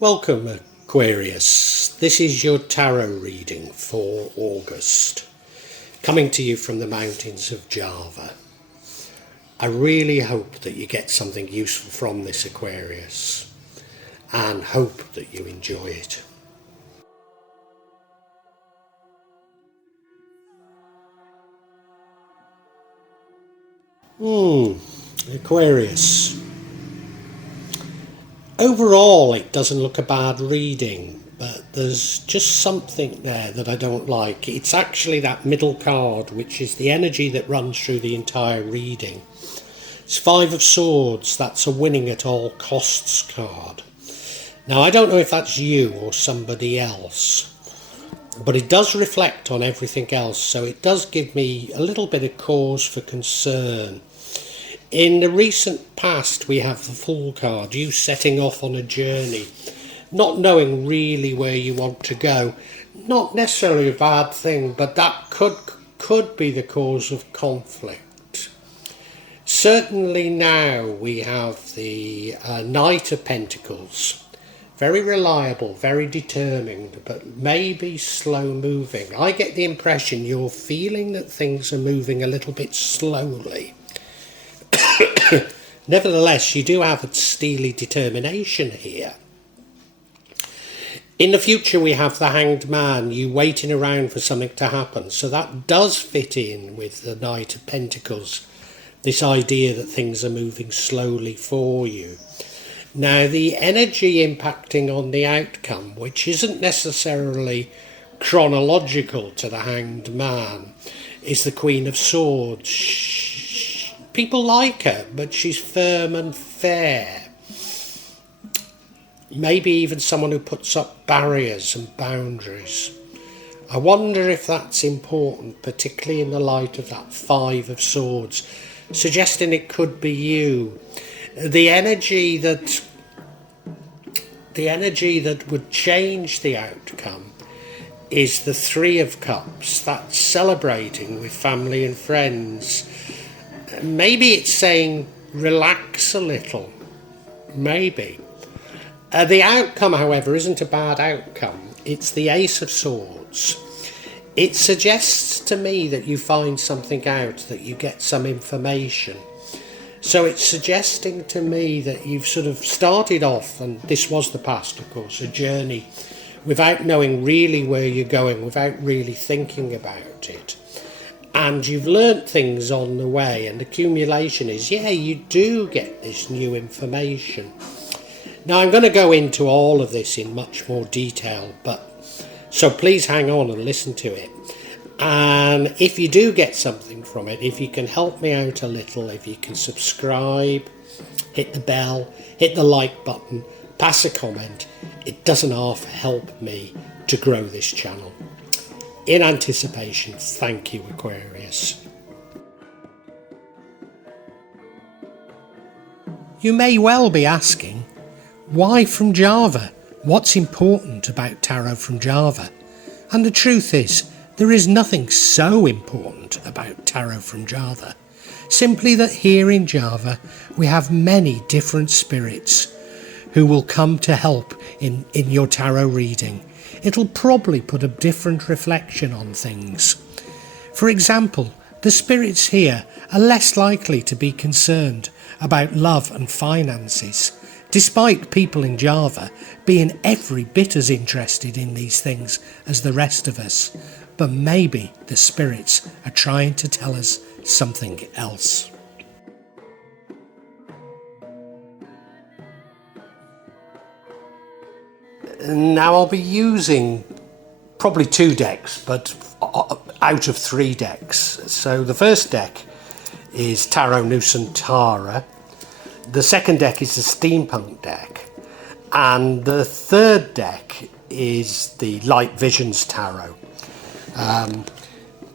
Welcome, Aquarius. This is your tarot reading for August, coming to you from the mountains of Java. I really hope that you get something useful from this, Aquarius, and hope that you enjoy it. Aquarius. Overall, it doesn't look a bad reading, but there's just something there that I don't like. It's actually that middle card, which is the energy that runs through the entire reading. It's Five of Swords. That's a winning at all costs card. Now, I don't know if that's you or somebody else, but it does reflect on everything else, so it does give me a little bit of cause for concern. In the recent past, we have the Fool card, you setting off on a journey, not knowing really where you want to go. Not necessarily a bad thing, but that could be the cause of conflict. Certainly now we have the Knight of Pentacles. Very reliable, very determined, but maybe slow moving. I get the impression you're feeling that things are moving a little bit slowly. Nevertheless, you do have a steely determination here. In the future, we have the Hanged Man, you waiting around for something to happen. So that does fit in with the Knight of Pentacles, this idea that things are moving slowly for you. Now, the energy impacting on the outcome, which isn't necessarily chronological to the Hanged Man, is the Queen of Swords. People like her, but she's firm and fair. Maybe even someone who puts up barriers and boundaries. I wonder if that's important, particularly in the light of that Five of Swords, suggesting it could be you. The energy that would change the outcome is the Three of Cups. That's celebrating with family and friends. Maybe it's saying relax a little. Maybe. The outcome, however, isn't a bad outcome. It's the Ace of Swords. It suggests to me that you find something out, that you get some information. So it's suggesting to me that you've sort of started off, and this was the past, of course, a journey without knowing really where you're going, without really thinking about it. And you've learnt things on the way, and accumulation is, yeah, you do get this new information. Now, I'm going to go into all of this in much more detail, so please hang on and listen to it. And if you do get something from it, if you can help me out a little, if you can subscribe, hit the bell, hit the like button, pass a comment, it doesn't half help me to grow this channel. In anticipation, thank you, Aquarius. You may well be asking, why from Java? What's important about tarot from Java? And the truth is, there is nothing so important about tarot from Java. Simply that here in Java, we have many different spirits who will come to help in your tarot reading. It'll probably put a different reflection on things. For example, the spirits here are less likely to be concerned about love and finances, despite people in Java being every bit as interested in these things as the rest of us. But maybe the spirits are trying to tell us something else. Now, I'll be using probably two decks, but out of three decks. So the first deck is Tarot Nusantara. The second deck is the Steampunk deck. And the third deck is the Light Visions Tarot.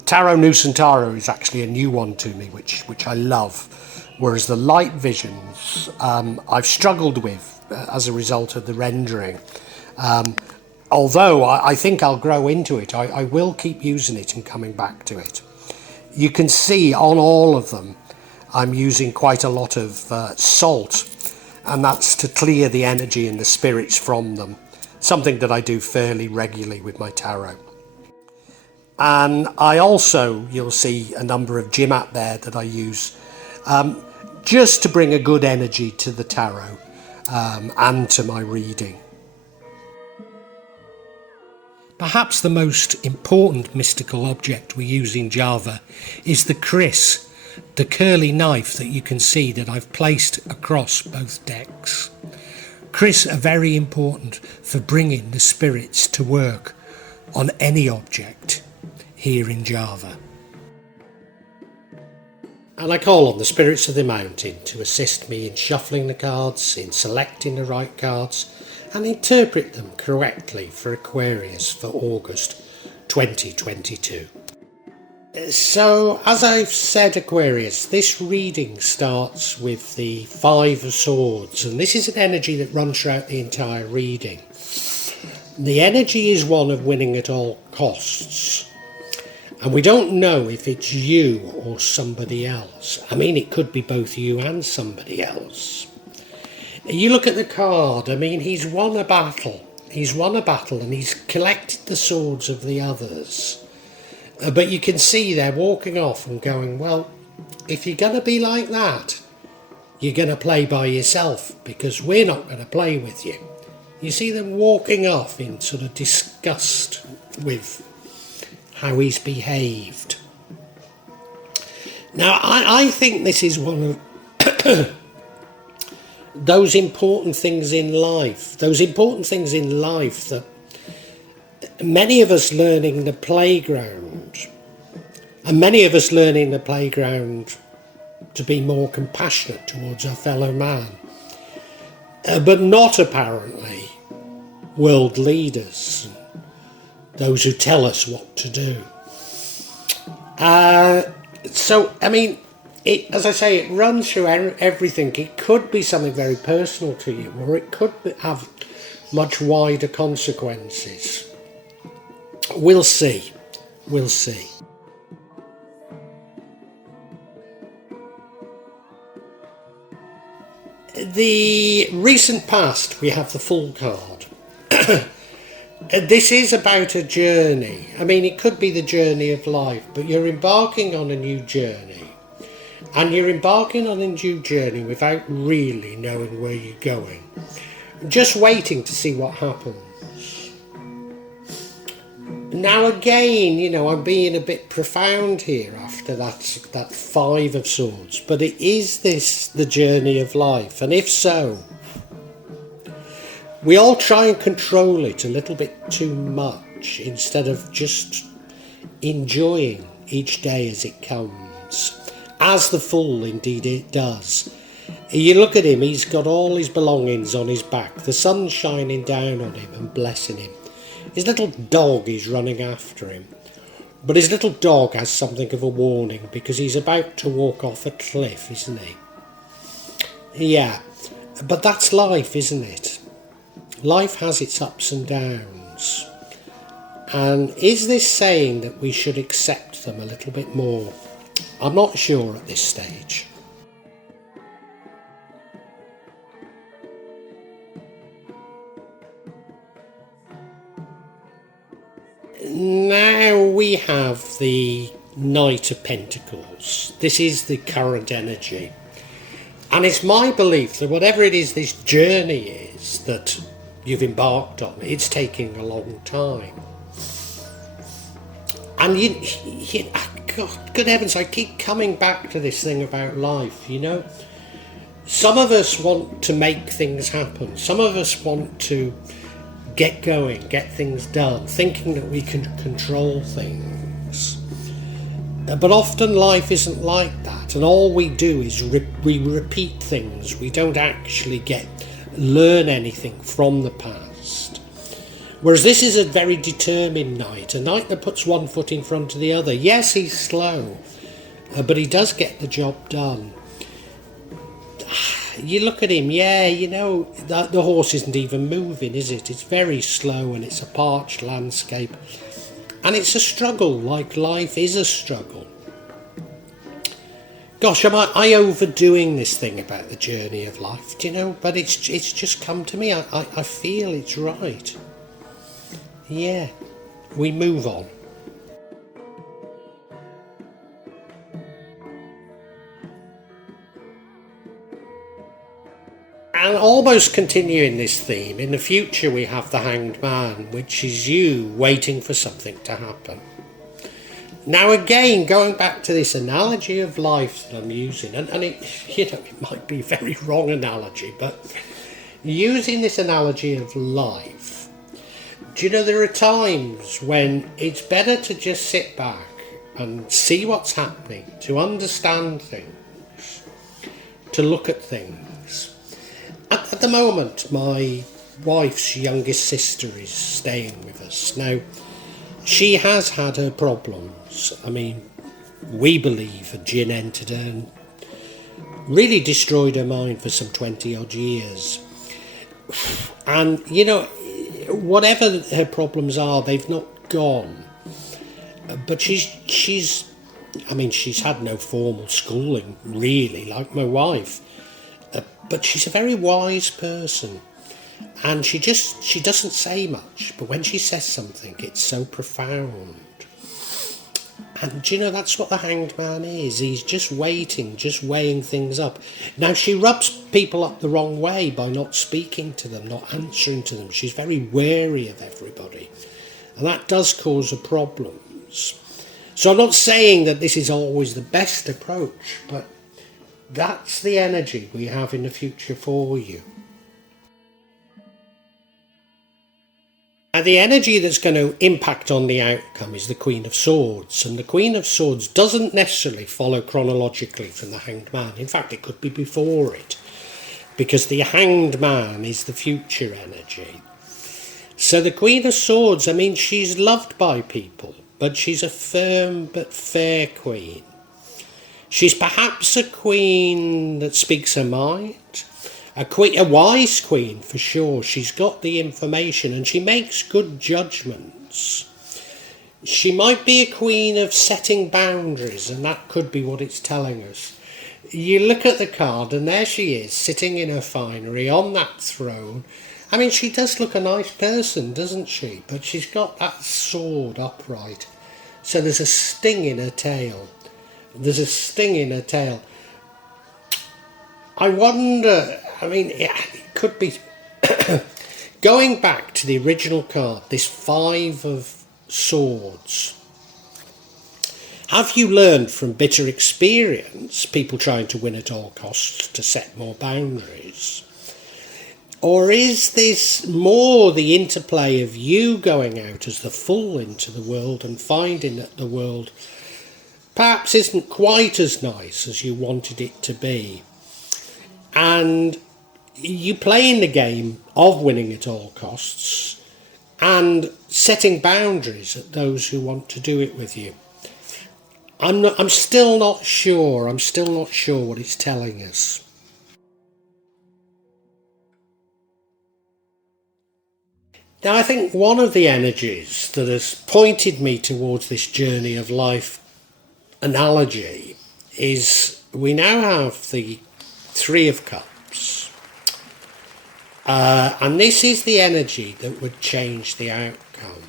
Tarot Nusantara is actually a new one to me, which I love. Whereas the Light Visions, I've struggled with as a result of the rendering. Although I think I'll grow into it, I will keep using it and coming back to it. You can see on all of them I'm using quite a lot of salt and that's to clear the energy and the spirits from them. Something that I do fairly regularly with my tarot. And I also, you'll see a number of gem mat there that I use just to bring a good energy to the tarot and to my reading. Perhaps the most important mystical object we use in Java is the kris, the curly knife that you can see that I've placed across both decks. Kris are very important for bringing the spirits to work on any object here in Java. And I call on the spirits of the mountain to assist me in shuffling the cards, in selecting the right cards, and interpret them correctly for Aquarius for August 2022. So, as I've said, Aquarius, this reading starts with the Five of Swords, and this is an energy that runs throughout the entire reading. The energy is one of winning at all costs, and we don't know if it's you or somebody else. I mean, it could be both you and somebody else. You look at the card, I mean, he's won a battle. He's won a battle and he's collected the swords of the others. But you can see they're walking off and going, well, if you're going to be like that, you're going to play by yourself because we're not going to play with you. You see them walking off in sort of disgust with how he's behaved. Now, I think this is one of those important things in life, that many of us learn in the playground, and many of us learn in the playground to be more compassionate towards our fellow man, but not apparently world leaders, those who tell us what to do. So, I mean, as I say, it runs through everything. It could be something very personal to you, or it could have much wider consequences. We'll see. We'll see. The recent past, we have the Fool card. This is about a journey. I mean, it could be the journey of life, but you're embarking on a new journey. And you're embarking on a new journey without really knowing where you're going. Just waiting to see what happens. Now again, you know, I'm being a bit profound here after that Five of Swords. But is this the journey of life? And if so, we all try and control it a little bit too much instead of just enjoying each day as it comes. As the Fool indeed it does. You look at him, he's got all his belongings on his back. The sun's shining down on him and blessing him. His little dog is running after him. But his little dog has something of a warning because he's about to walk off a cliff, isn't he? Yeah, but that's life, isn't it? Life has its ups and downs. And is this saying that we should accept them a little bit more? I'm not sure at this stage. Now we have the Knight of Pentacles. This is the current energy. And it's my belief that whatever it is this journey is that you've embarked on, it's taking a long time. And God, good heavens, I keep coming back to this thing about life, you know. Some of us want to make things happen. Some of us want to get going, get things done, thinking that we can control things. But often life isn't like that, and all we do is we repeat things. We don't actually learn anything from the past. Whereas this is a very determined knight, a knight that puts one foot in front of the other. Yes, he's slow, but he does get the job done. You look at him, yeah, you know, the horse isn't even moving, is it? It's very slow and it's a parched landscape. And it's a struggle, like life is a struggle. Gosh, am I overdoing this thing about the journey of life? Do you know? But it's just come to me. I feel it's right. Yeah, we move on. And almost continuing this theme, in the future we have the Hanged Man, which is you waiting for something to happen. Now again, going back to this analogy of life that I'm using, and it, it might be a very wrong analogy, but using this analogy of life, do you know there are times when it's better to just sit back and see what's happening, to understand things, to look at things. At the moment, my wife's youngest sister is staying with us. Now, she has had her problems. I mean, we believe a djinn entered her and really destroyed her mind for some 20 odd years. And, you know, whatever her problems are, they've not gone. But she's had no formal schooling, really, like my wife. But she's a very wise person. And she doesn't say much, but when she says something, it's so profound. And you know, that's what the Hanged Man is. He's just waiting, just weighing things up. Now, she rubs people up the wrong way by not speaking to them, not answering to them. She's very wary of everybody. And that does cause her problems. So I'm not saying that this is always the best approach, but that's the energy we have in the future for you. Now, the energy that's going to impact on the outcome is the Queen of Swords, and the Queen of Swords doesn't necessarily follow chronologically from the Hanged Man. In fact, it could be before it, because the Hanged Man is the future energy. So the Queen of Swords, I mean, she's loved by people, but she's a firm but fair queen. She's perhaps a queen that speaks her mind. A wise queen for sure. She's got the information and she makes good judgments. She might be a queen of setting boundaries, and that could be what it's telling us. You look at the card and there she is, sitting in her finery on that throne. I mean, she does look a nice person, doesn't she? But she's got that sword upright. So there's a sting in her tail. There's a sting in her tail. I wonder, I mean, it could be going back to the original card, this Five of Swords. Have you learned from bitter experience, people trying to win at all costs to set more boundaries? Or is this more the interplay of you going out as the fool into the world and finding that the world perhaps isn't quite as nice as you wanted it to be? And you playing the game of winning at all costs and setting boundaries at those who want to do it with you. I'm still not sure what it's telling us. Now, I think one of the energies that has pointed me towards this journey of life analogy is we now have the Three of Cups, and this is the energy that would change the outcome.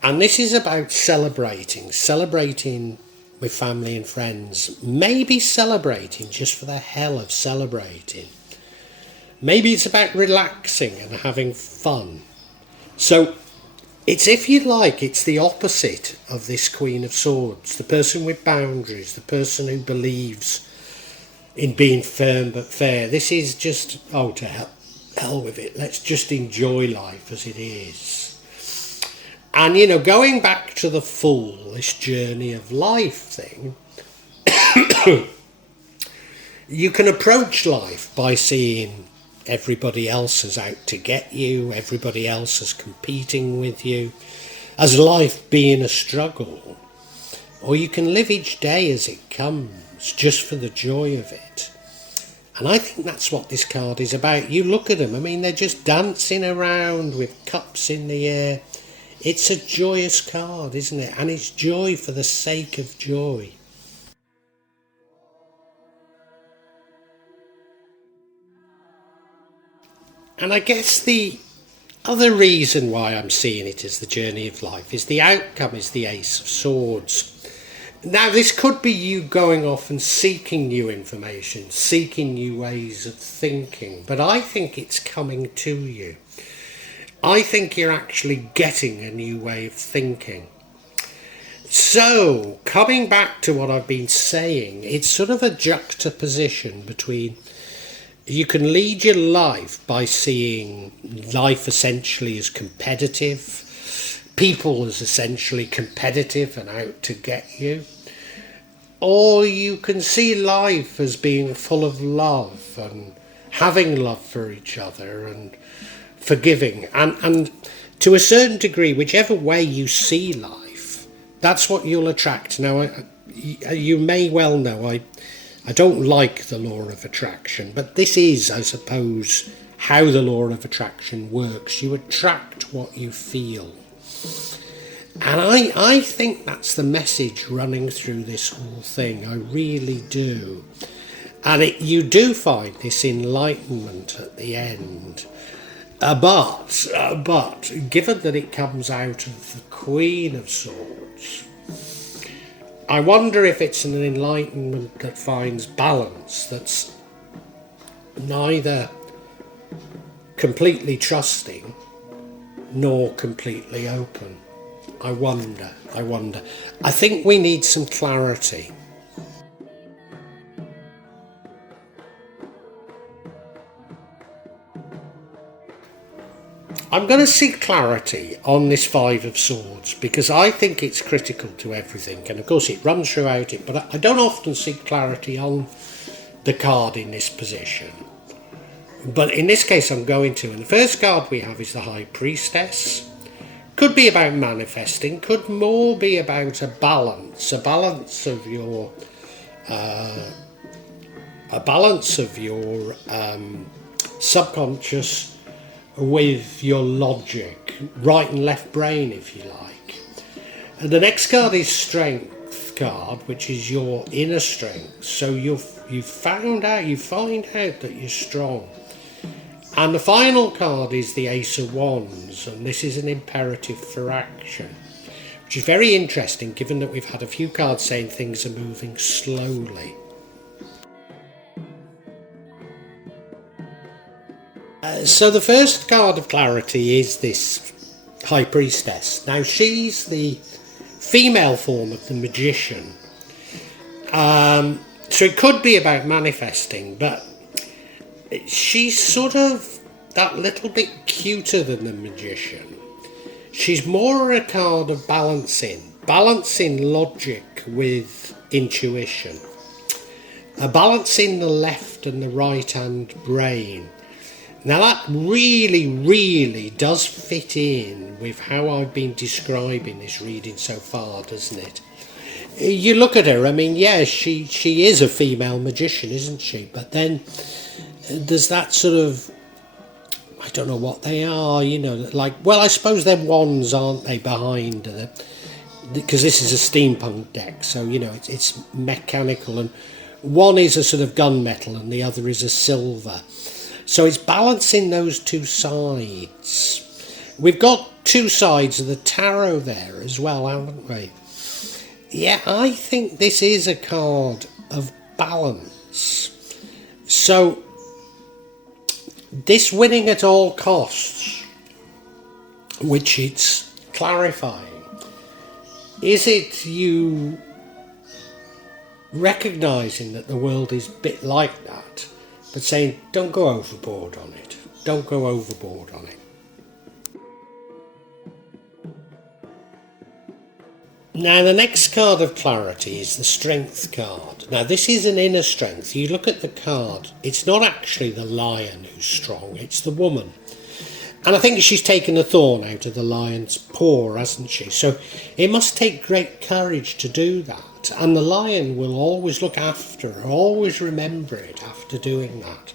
And this is about celebrating with family and friends, maybe celebrating just for the hell of celebrating. Maybe it's about relaxing and having fun. So it's, if you like, it's the opposite of this Queen of Swords, the person with boundaries, the person who believes in being firm but fair. This is just, oh, to hell with it. Let's just enjoy life as it is. And, you know, going back to the Fool, this journey of life thing, you can approach life by seeing everybody else is out to get you, everybody else is competing with you, as life being a struggle. Or you can live each day as it comes, just for the joy of it. And I think that's what this card is about. You look at them, I mean, they're just dancing around with cups in the air. It's a joyous card, isn't it? And it's joy for the sake of joy. And I guess the other reason why I'm seeing it as the journey of life is the outcome is the Ace of Swords. Now, this could be you going off and seeking new information, seeking new ways of thinking, but I think it's coming to you. I think you're actually getting a new way of thinking. So, coming back to what I've been saying, it's sort of a juxtaposition between you can lead your life by seeing life essentially as competitive, people as essentially competitive and out to get you, or you can see life as being full of love and having love for each other and forgiving. And to a certain degree, whichever way you see life, that's what you'll attract. Now, you may well know I don't like the law of attraction, but this is, I suppose, how the law of attraction works. You attract what you feel. And I think that's the message running through this whole thing. I really do. And you do find this enlightenment at the end. But given that it comes out of the Queen of Swords, I wonder if it's an enlightenment that finds balance, that's neither completely trusting nor completely open. I wonder. I think we need some clarity. I'm going to seek clarity on this Five of Swords because I think it's critical to everything, and of course it runs throughout it, but I don't often seek clarity on the card in this position. But in this case I'm going to, and the first card we have is the High Priestess. Could be about manifesting, could more be about a balance of your subconscious with your logic, right and left brain, if you like. And the next card is Strength card, which is your inner strength. So you find out that you're strong. And the final card is the Ace of Wands, and this is an imperative for action, which is very interesting given that we've had a few cards saying things are moving slowly. So the first card of clarity is this High Priestess. Now she's the female form of the Magician. So it could be about manifesting, but she's sort of that little bit cuter than the Magician. She's more a card of balancing logic with intuition, balancing the left and the right hand brain. Now that really does fit in with how I've been describing this reading so far, doesn't it? You look at her, I mean, yeah, she is a female magician, isn't she? But then there's that sort of, I don't know what they are, you know, like, well, I suppose they're wands, aren't they, behind her? Because this is a steampunk deck, so, you know, it's mechanical, and one is a sort of gunmetal and the other is a silver. So it's balancing those two sides. We've got two sides of the tarot there as well, haven't we? Yeah, I think this is a card of balance. So this winning at all costs, which it's clarifying, is it you recognising that the world is a bit like that, but saying, don't go overboard on it. Don't go overboard on it. Now, the next card of clarity is the Strength card. Now, this is an inner strength. You look at the card, it's not actually the lion who's strong, it's the woman. And I think she's taken the thorn out of the lion's paw, hasn't she? So it must take great courage to do that. And the lion will always look after her, always remember it after doing that.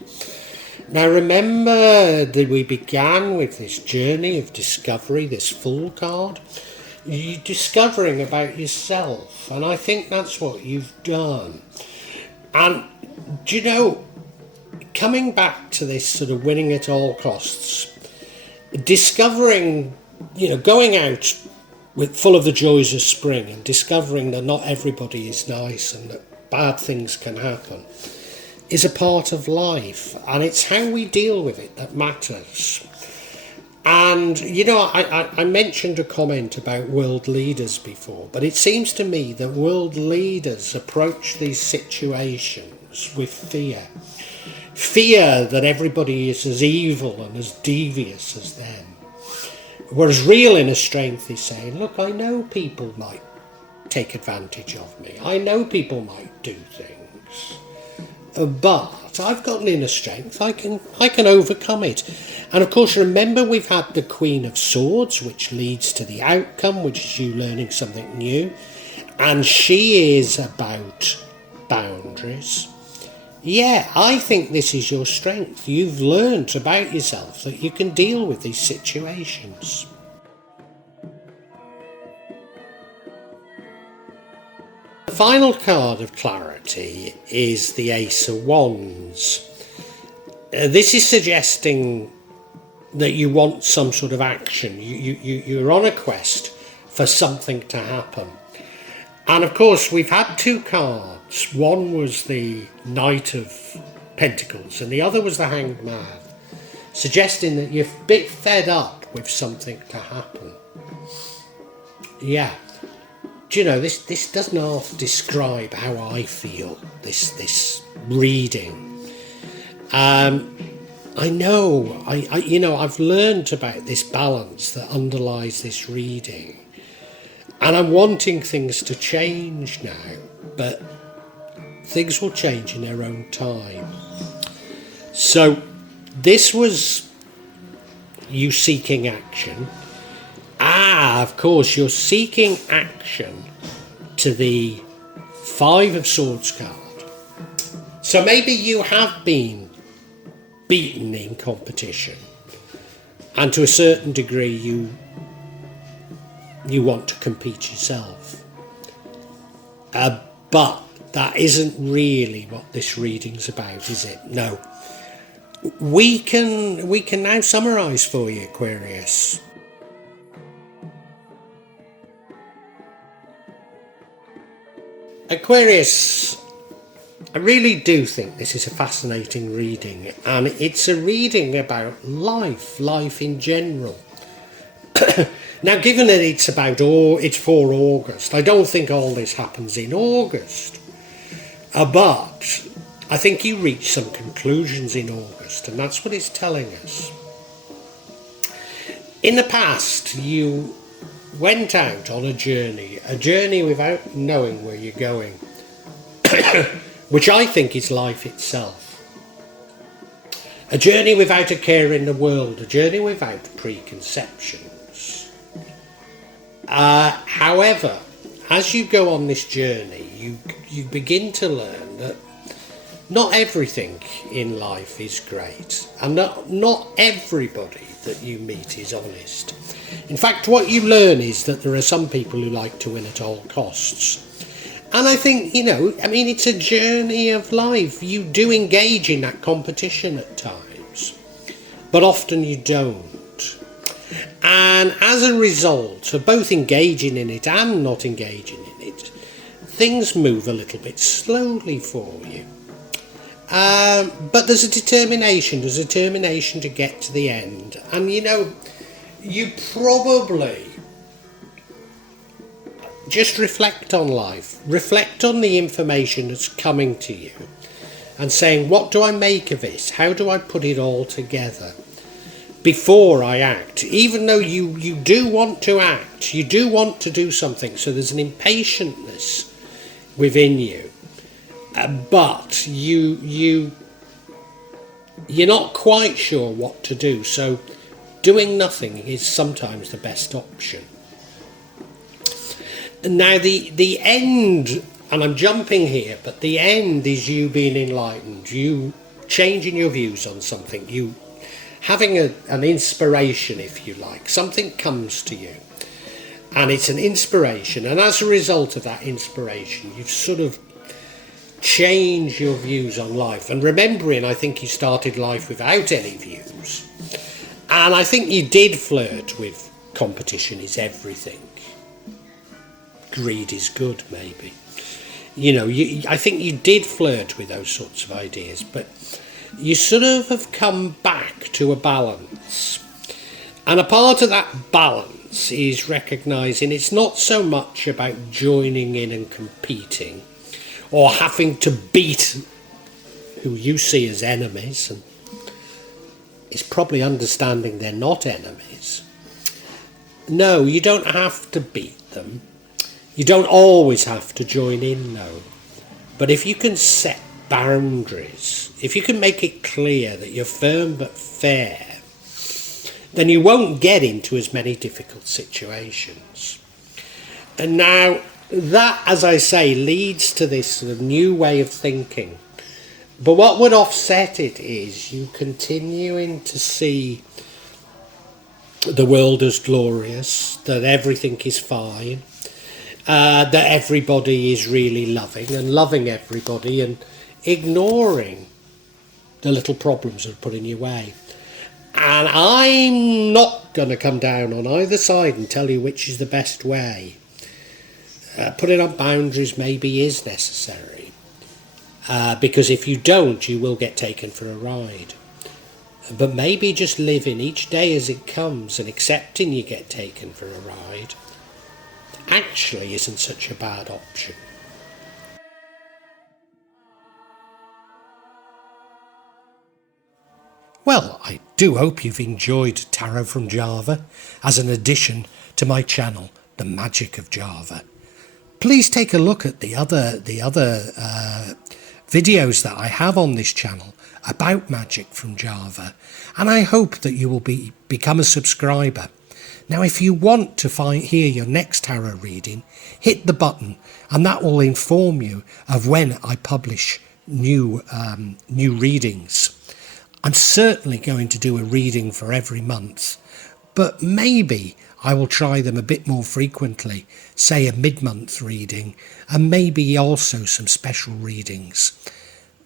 Now remember that we began with this journey of discovery, this Fool card. You're discovering about yourself, and I think that's what you've done. And, do you know, coming back to this sort of winning at all costs, discovering, going out full of the joys of spring and discovering that not everybody is nice and that bad things can happen is a part of life, and it's how we deal with it that matters. And, I mentioned a comment about world leaders before, but it seems to me that world leaders approach these situations with fear. Fear that everybody is as evil and as devious as them. Whereas real inner strength is saying, look, I know people might take advantage of me. I know people might do things. But I've got an inner strength. I can overcome it. And of course, remember, we've had the Queen of Swords, which leads to the outcome, which is you learning something new. And she is about boundaries. Yeah, I think this is your strength. You've learnt about yourself that you can deal with these situations. The final card of clarity is the Ace of Wands. This is suggesting that you want some sort of action. You're on a quest for something to happen. And of course, we've had two cards. One was the Knight of Pentacles and the other was the Hanged Man, suggesting that you're a bit fed up with something to happen. Yeah. Do you know, this doesn't half describe how I feel, this reading. I know, I've learned about this balance that underlies this reading. And I'm wanting things to change now, but things will change in their own time. So this was you seeking action. Of course, you're seeking action to the Five of Swords card. So maybe you have been beaten in competition, and to a certain degree you want to compete yourself. But that isn't really what this reading's about, is it? No. We can now summarise for you, Aquarius. Aquarius, I really do think this is a fascinating reading, and it's a reading about life in general. Now, given that it's for August, I don't think all this happens in August, but I think you reach some conclusions in August, and that's what it's telling us. In the past, you went out on a journey without knowing where you're going, which I think is life itself. A journey without a care in the world, a journey without preconceptions. However, as you go on this journey, you begin to learn that not everything in life is great, and not everybody that you meet is honest. In fact, what you learn is that there are some people who like to win at all costs. And I think, it's a journey of life. You do engage in that competition at times, but often you don't. And as a result of both engaging in it and not engaging in it, things move a little bit slowly for you. But there's a determination to get to the end. And you probably just reflect on life, reflect on the information that's coming to you and saying, what do I make of this? How do I put it all together before I act? Even though you do want to act, you do want to do something, so there's an impatientness within you, but you're not quite sure what to do, so doing nothing is sometimes the best option. Now the end, and I'm jumping here, but the end is you being enlightened, you changing your views on something, you having an inspiration, if you like. Something comes to you and it's an inspiration, and as a result of that inspiration you've sort of change your views on life. And remembering, I think you started life without any views. And I think you did flirt with competition is everything. Greed is good, maybe. I think you did flirt with those sorts of ideas, but you sort of have come back to a balance. And a part of that balance is recognising it's not so much about joining in and competing or having to beat who you see as enemies, and it's probably understanding they're not enemies. No, you don't have to beat them. You don't always have to join in, no. But if you can set boundaries, if you can make it clear that you're firm but fair, then you won't get into as many difficult situations. And now that, as I say, leads to this sort of new way of thinking. But what would offset it is you continuing to see the world as glorious, that everything is fine, that everybody is really loving and loving everybody and ignoring the little problems that are put in your way. And I'm not going to come down on either side and tell you which is the best way. Putting up boundaries maybe is necessary. Because if you don't, you will get taken for a ride. But maybe just living each day as it comes and accepting you get taken for a ride actually isn't such a bad option. Well, I do hope you've enjoyed Tarot from Java as an addition to my channel, The Magic of Java. Please take a look at the other videos that I have on this channel about magic from Java, and I hope that you will become a subscriber. Now, if you want to hear your next tarot reading, hit the button, and that will inform you of when I publish new readings. I'm certainly going to do a reading for every month, but maybe I will try them a bit more frequently, say a mid-month reading, and maybe also some special readings.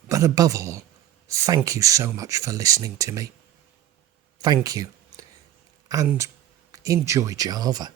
But above all, thank you so much for listening to me. Thank you, and enjoy Java.